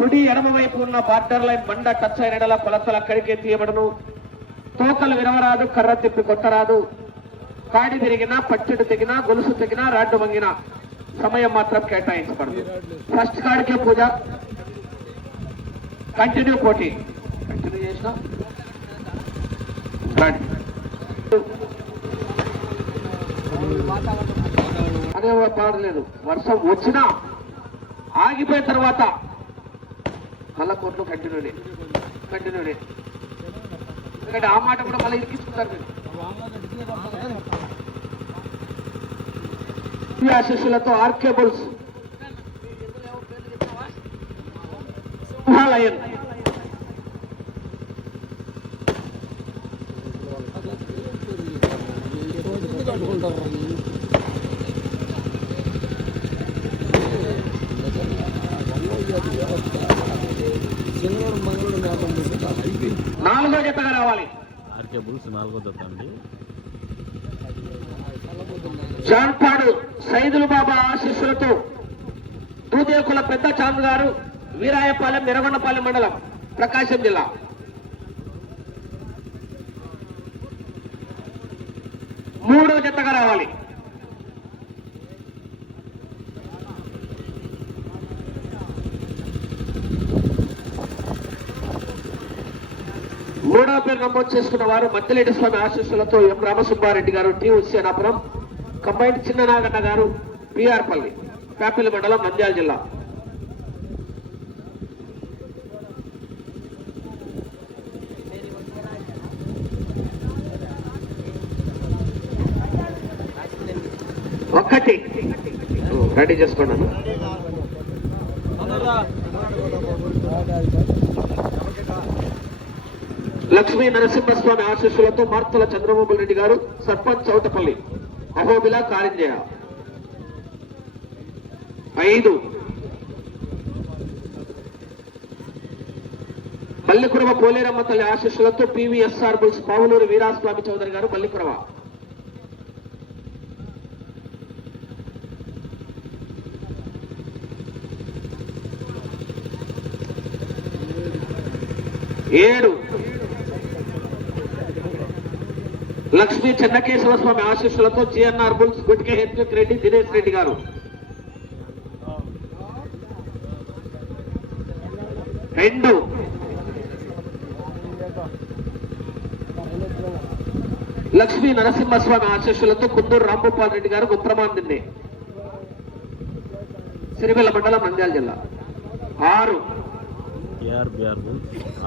కుడి ఎడమ వైపు ఉన్న బార్డర్ లైన్ బండ టచ్ అయిన ఎడల అక్కడికే తీయబడను. తోకలు విరవరాదు కర్ర తిప్పి కొట్టరాదు. కాడి తిరిగినా పచ్చడి తెగినా గొలుసు తెగినా రాడ్డు వంగినా సమయం మాత్రం కేటాయించబడదు. ఫస్ట్ కాడికే పూజ. కంటిన్యూ పోటీ. కంటిన్యూ చేసిన. అదే పాడలేదు వర్షం వచ్చినా ఆగిపోయిన తర్వాత మళ్ళా కోర్టులో కంటిన్యూనే కంటిన్యూనే ఎందుకంటే ఆ మాట కూడా మళ్ళీ ఇరికిస్తున్నారు మీరు. ఈ ఆశీస్సులతో ఆర్కే బుల్స్ సింహాలయన్ శనివారం నాలుగో జతగా రావాలి. ఆర్కే బుల్స్ నాలుగో జత అండి. జాన్పాడు సైదులు బాబా ఆశీస్సులతో దూదేకుల పెద్ద చాంద్ గారు వీరాయపాలెం నిరవన్నపాలెం మండలం ప్రకాశం జిల్లా. మూడో జతగా రావాలి. మూడో పేరు నమోదు చేసుకున్న వారు మద్దిలేటి స్వామి ఆశీస్సులతో ఎం రామసుబ్బారెడ్డి గారు టి ఉసేనాపురం కంబైండ్ చిన్న నాగన్న గారు పిఆర్పల్లి పల్లి మండలం నంద్యాల జిల్లా. ఒక్కటి. రెడీ చేసుకున్నాను లక్ష్మీ నరసింహస్వామి ఆశీస్సులతో మార్తల చంద్రబాబు రెడ్డి గారు సర్పంచ్ చౌటపల్లి అహోబిల కారింజయ ఐదు. మల్లికురవ పోలేరమ్మ తల్లి ఆశీస్సులతో పివిఎస్ఆర్ బుల్స్ పావులూరు వీరాస్వామి చౌదరి గారు మల్లికురవ ఏడు. లక్ష్మీ చెన్నకేశ్వర స్వామి ఆశీస్సులతో జిఎన్ఆర్ బుల్స్ గుట్కే హెచ్ఎక్ రెడ్డి దినేష్ రెడ్డి గారు. రెండు. లక్ష్మీ నరసింహస్వామి ఆశీస్సులతో కుందూరు రాంభూపాల్ రెడ్డి గారు గుప్రమాందింది దిన్నే. సిరివెల్ల మండలం నంద్యాల జిల్లా. ఆరు.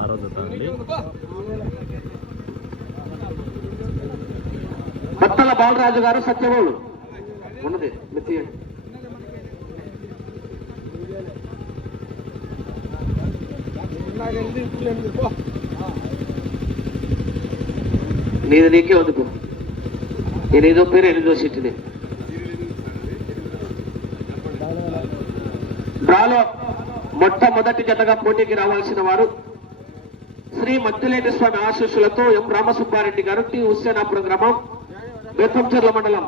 ఆరో జత అండి బత్తల బాలరాజు గారు సత్యమోళ్ళు ఉన్నది నీది నీకే వదుకు నేను ఏదో పేరు ఎనిమిదో సీటుని డ్రాలో మొట్టమొదటి జతగా పోటీకి రావాల్సిన వారు శ్రీ మద్దిలేటి స్వామి ఆశీస్సులతో ఎం రామసుబ్బారెడ్డి గారు టి హుస్సేనాపురం గ్రామం బెత్తంచెర్ల మండలం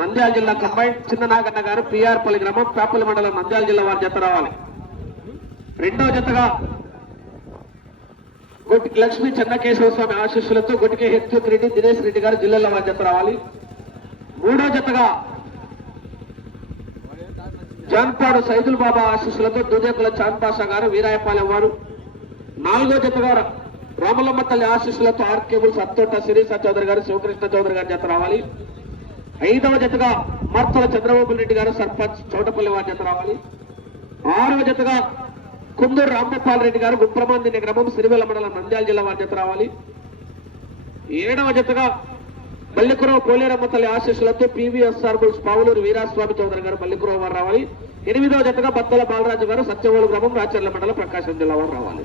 నంద్యాల జిల్లా కంబైన్ చిన్న నాగన్న గారు పిఆర్పల్లి గ్రామం పేపల్లి మండలం నంద్యాల జిల్లా వారి జత రావాలి. రెండవ జతగా గొట్టి లక్ష్మీ చెన్నకేశ్వర స్వామి ఆశీస్సులతో గొట్టికే హెచ్చుక్ రెడ్డి దినేష్ రెడ్డి గారు జిల్లాల వారి జత రావాలి. మూడో జతగా జాన్పాడు సైదుల్ బాబా ఆశీస్సులతో దుదేకుల చాంద్ గారు వీరాయపాలెం వారు. నాలుగో జతగా రామలమ్మ తల్లి ఆశీస్సులతో ఆర్కేబుల్ సత్తోట శిరీష చౌదరి గారు శివకృష్ణ చౌదరి గారి జత రావాలి. ఐదవ జతగా మర్తల చంద్రబాబు రెడ్డి గారు సర్పంచ్ చౌటపల్లి వారి జత రావాలి. ఆరవ జతగా కుందూరు రాంగోపాల్ రెడ్డి గారు గుప్రమాందిని గ్రామం సిరివెల మండలం నంద్యాల జిల్లా వారి జత రావాలి. ఏడవ జతగా మల్లికురవ పోలేరమ్మ తల్లి ఆశీస్సులతో పివిఎస్ఆర్ బుల్స్ పావులూరు వీరాస్వామి చౌదరి గారు మల్లికురవ వారు రావాలి. ఎనిమిదవ జతగా బత్తల బాలరాజు గారు సత్యవోలు గ్రామం రాచర్ల మండలం ప్రకాశం జిల్లా వారు రావాలి.